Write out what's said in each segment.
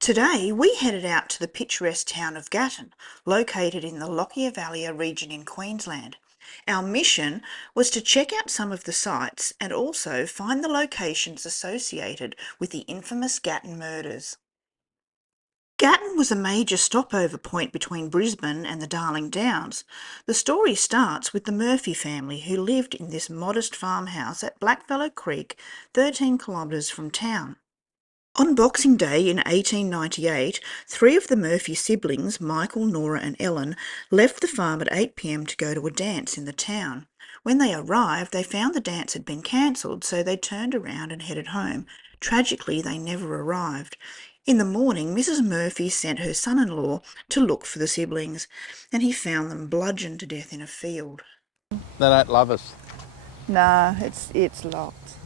Today, we headed out to the picturesque town of Gatton, located in the Lockyer Valley region in Queensland. Our mission was to check out some of the sites and also find the locations associated with the infamous Gatton murders. Gatton was a major stopover point between Brisbane and the Darling Downs. The story starts with the Murphy family who lived in this modest farmhouse at Blackfellow Creek, 13 kilometres from town. On Boxing Day in 1898, three of the Murphy siblings, Michael, Nora and Ellen, left the farm at 8 p.m. to go to a dance in the town. When they arrived, they found the dance had been cancelled, so they turned around and headed home. Tragically, they never arrived. In the morning, Mrs. Murphy sent her son-in-law to look for the siblings, and he found them bludgeoned to death in a field. They don't love us. No, it's locked.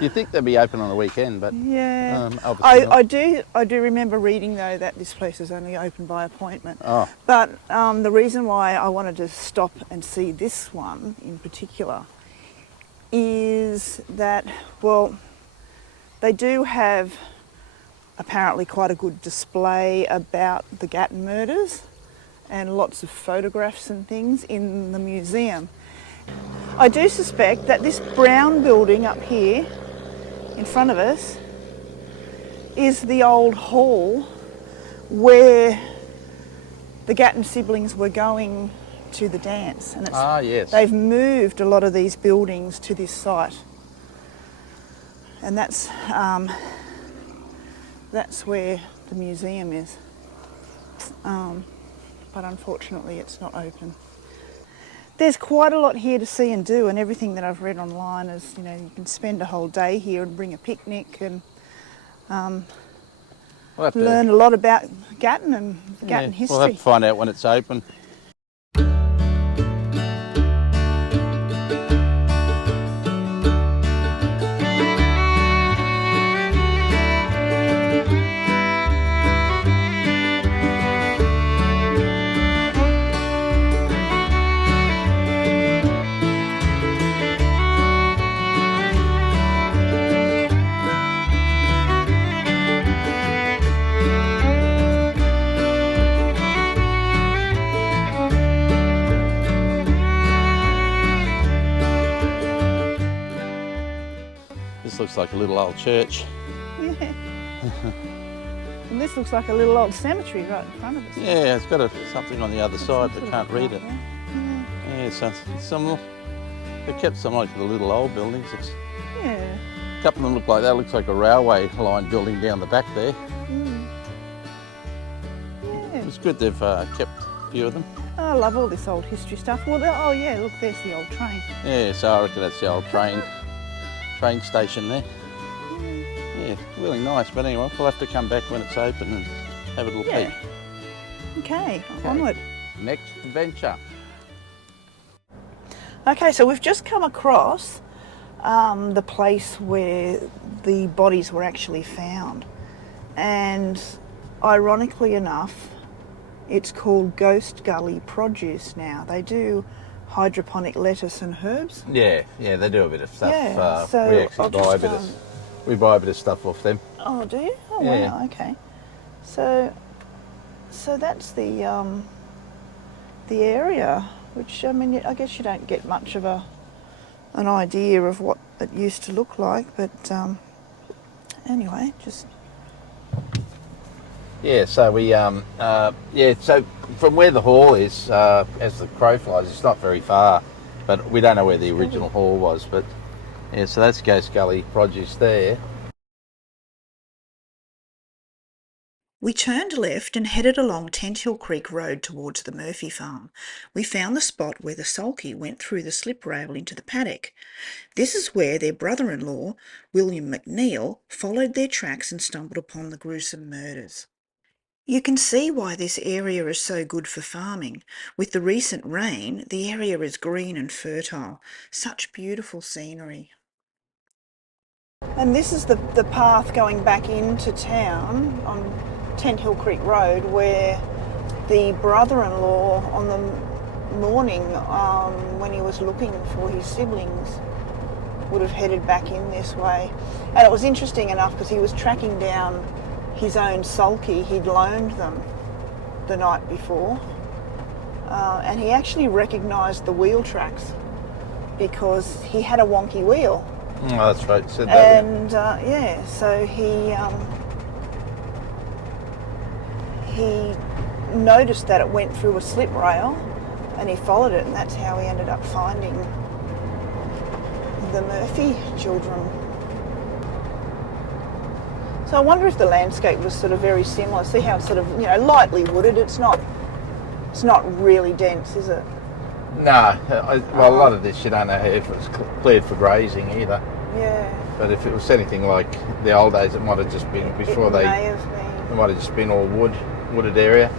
You'd think they'd be open on the weekend, but Yeah, obviously not. I do remember reading though that this place is only open by appointment. Oh. But the reason why I wanted to stop and see this one in particular is that, well, they do have apparently quite a good display about the Gatton murders and lots of photographs and things in the museum. I do suspect that this brown building up here in front of us is the old hall where the Gatton siblings were going to the dance. And Yes. They've moved a lot of these buildings to this site. And that's where the museum is. But unfortunately it's not open. There's quite a lot here to see and do, and everything that I've read online is, you know, you can spend a whole day here and bring a picnic and learn a lot about Gatton and Gatton history. We'll have to find out when it's open. This looks like a little old church. Yeah. And this looks like a little old cemetery right in front of us. Yeah, it's got something on the other side, but can't read it. Yeah. Yeah, so they kept some like the little old buildings. Yeah. A couple of them look like that. Looks like a railway line building down the back there. Yeah. It's good they've kept a few of them. I love all this old history stuff. Well, oh yeah, look, there's the old train. Yeah, so I reckon that's the old train station there. Yeah, really nice. But anyway, we'll have to come back when it's open and have a little peek. Okay, onward. Next adventure. Okay, so we've just come across the place where the bodies were actually found. And ironically enough, it's called Ghost Gully Produce now. They do hydroponic lettuce and herbs. Yeah, they do a bit of stuff. Yeah, so we actually buy a bit of stuff off them. Oh, do you? Oh, Yeah. wow, okay. So that's the area, which, I mean, I guess you don't get much of an idea of what it used to look like, but anyway, just... Yeah, so we so from where the hall is, as the crow flies, it's not very far, but we don't know where the original hall was. But yeah, so that's Ghost Gully Produce there. We turned left and headed along Tent Hill Creek Road towards the Murphy farm. We found the spot where the sulky went through the slip rail into the paddock. This is where their brother-in-law, William McNeil, followed their tracks and stumbled upon the gruesome murders. You can see why this area is so good for farming. With the recent rain, the area is green and fertile. Such beautiful scenery. And this is the path going back into town on Tent Hill Creek Road, where the brother-in-law, on the morning when he was looking for his siblings, would have headed back in this way. And it was interesting enough because he was tracking down his own sulky he'd loaned them the night before. And he actually recognised the wheel tracks because he had a wonky wheel. Oh, that's right. You said that. And so he noticed that it went through a slip rail and he followed it, and that's how he ended up finding the Murphy children. So I wonder if the landscape was sort of very similar. See how it's sort of, lightly wooded. It's not really dense, is it? No, a lot of this you don't know if it was cleared for grazing either. Yeah. But if it was anything like the old days, it might have just been before It may have been. It might have just been all wooded area.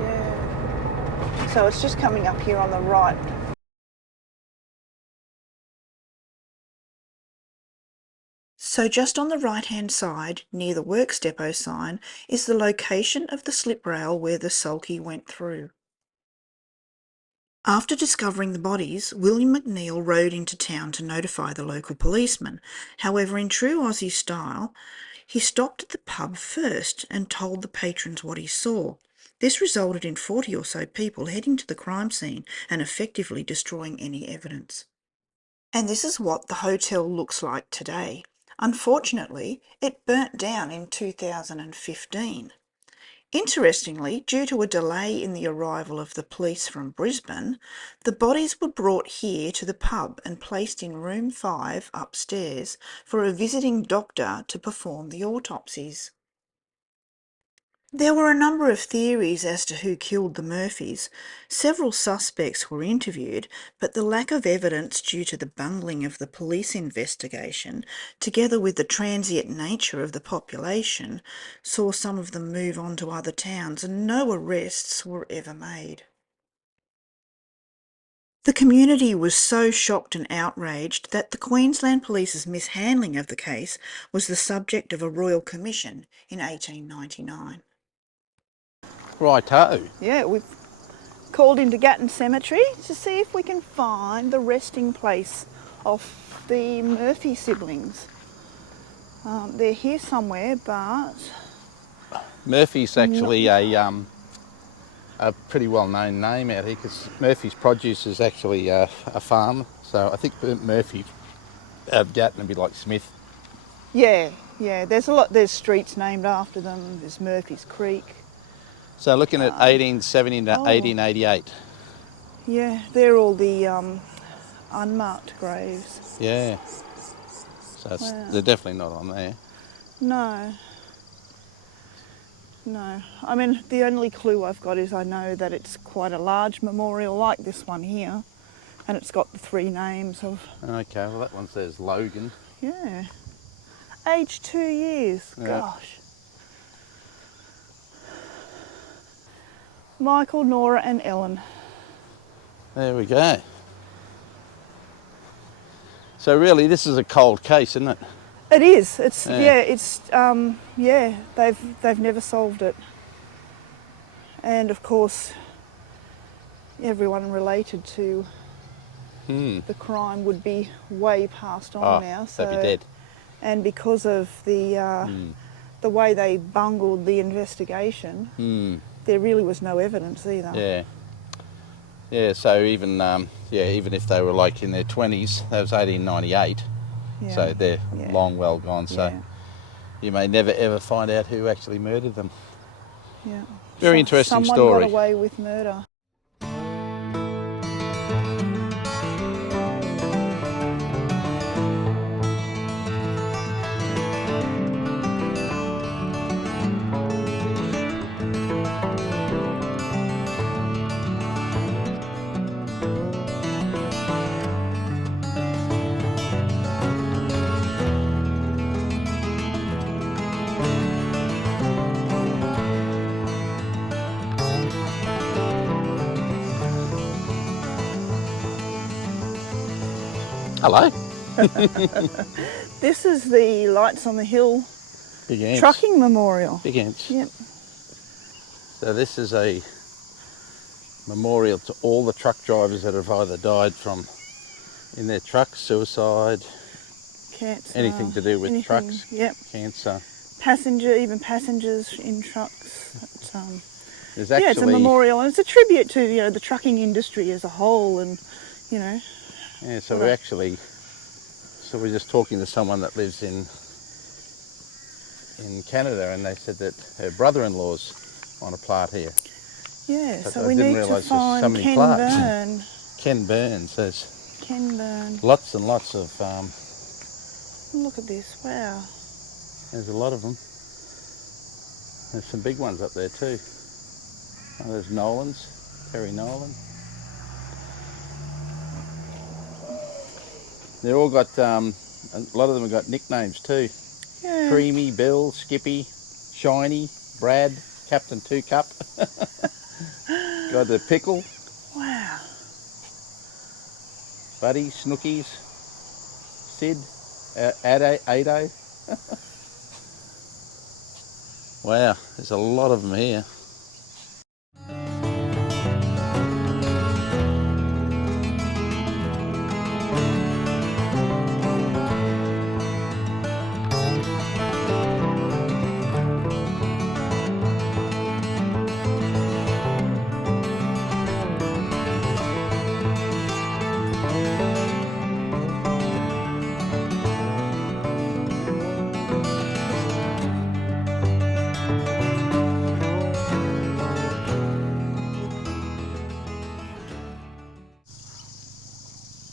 Yeah. So it's just coming up here on the right. So just on the right-hand side, near the Works Depot sign, is the location of the slip rail where the sulky went through. After discovering the bodies, William McNeil rode into town to notify the local policeman. However, in true Aussie style, he stopped at the pub first and told the patrons what he saw. This resulted in 40 or so people heading to the crime scene and effectively destroying any evidence. And this is what the hotel looks like today. Unfortunately, it burnt down in 2015. Interestingly, due to a delay in the arrival of the police from Brisbane, the bodies were brought here to the pub and placed in room 5 upstairs for a visiting doctor to perform the autopsies. There were a number of theories as to who killed the Murphys. Several suspects were interviewed, but the lack of evidence due to the bungling of the police investigation, together with the transient nature of the population, saw some of them move on to other towns and no arrests were ever made. The community was so shocked and outraged that the Queensland Police's mishandling of the case was the subject of a royal commission in 1899. Righto. Yeah, we've called into Gatton Cemetery to see if we can find the resting place of the Murphy siblings. They're here somewhere, but... Murphy's actually a pretty well-known name out here because Murphy's Produce is actually a farm. So I think Murphy of Gatton would be like Smith. Yeah. There's streets named after them. There's Murphy's Creek. So looking at 1870 to 1888. Yeah, they're all the unmarked graves. Yeah. So they're definitely not on there. No. I mean, the only clue I've got is I know that it's quite a large memorial like this one here, and it's got the 3 names of... Okay, well that one says Logan. Yeah. Aged 2 years. Yeah. Gosh. Michael, Nora and Ellen. There we go. So really this is a cold case, isn't it? It is. It's Yeah. they've never solved it. And of course everyone related to the crime would be way passed on now. So they'd be dead. And because of the way they bungled the investigation, there really was no evidence either. Yeah, so even if they were like in their 20s, that was 1898. Yeah. So they're long well gone. So you may never ever find out who actually murdered them. Yeah. Very interesting Someone story. got away with murder. Hello. This is the Lights on the Hill Big ants. trucking memorial. Big ants. Yep. So this is a memorial to all the truck drivers that have either died from in their trucks, suicide, cancer. anything to do with anything, trucks, Yep. cancer. Even passengers in trucks. There's Yeah, it's a actually, memorial, and it's a tribute to, you know, the trucking industry as a whole, and, you know. yeah, so we're just talking to someone that lives in Canada, and they said that her brother-in-law's on a plant here. Yeah, But so I we didn't need to realise there's so find many Ken plants. Byrne. Ken Burns, there's Ken Byrne. lots and lots of, Look at this, wow. there's a lot of them. There's some big ones up there too. Oh, there's Nolan's, Perry Nolan. They're all got, a lot of them have got nicknames too. Yeah. Creamy, Bill, Skippy, Shiny, Brad, Captain Two Cup. Got the Pickle, Wow. Buddy, Snookies, Sid, Ado. Wow, there's a lot of them here.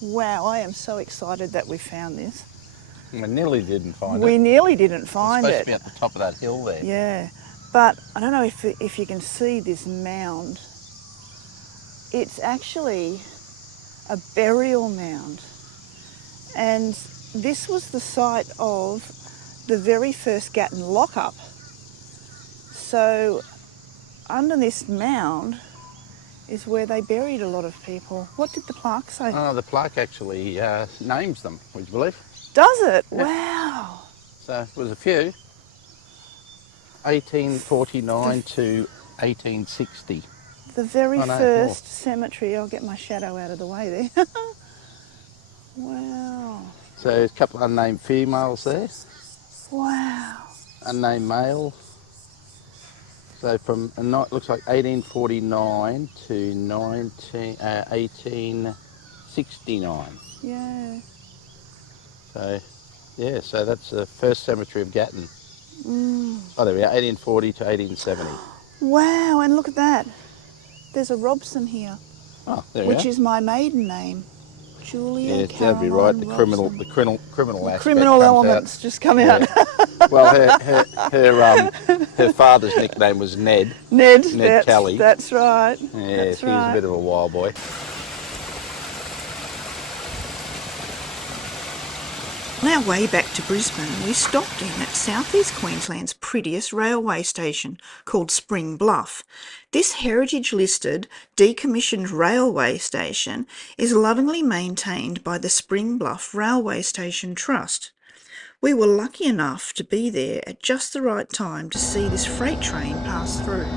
Wow, I am so excited that we found this. We nearly didn't find it. We nearly didn't It's find supposed it. to be at the top of that hill there. Yeah, but I don't know if you can see this mound. It's actually a burial mound, and this was the site of the very first Gatton lockup. So under this mound is where they buried a lot of people. What did the plaque say? Oh, the plaque actually names them, would you believe? Does it? Yeah. Wow. So there was a few. 1849 to 1860. The very Oh, no, first cemetery. I'll get my shadow out of the way there. Wow. So there's a couple of unnamed females there, Wow. unnamed male. So from looks like 1849 to 1869. Yeah. So yeah, so that's the first cemetery of Gatton. Mm. Oh, there we are, 1840 to 1870. Wow, and look at that. There's a Robson here, Oh, there we which are. is my maiden name. Julia Yeah, Caroline that'd be right. The Robson. criminal aspect Criminal comes elements out. just come out. Well, her father's nickname was Ned. Ned Kelly. That's right. Yeah, That's he was right. a bit of a wild boy. On our way back to Brisbane, we stopped in at Southeast Queensland's prettiest railway station called Spring Bluff. This heritage-listed, decommissioned railway station is lovingly maintained by the Spring Bluff Railway Station Trust. We were lucky enough to be there at just the right time to see this freight train pass through.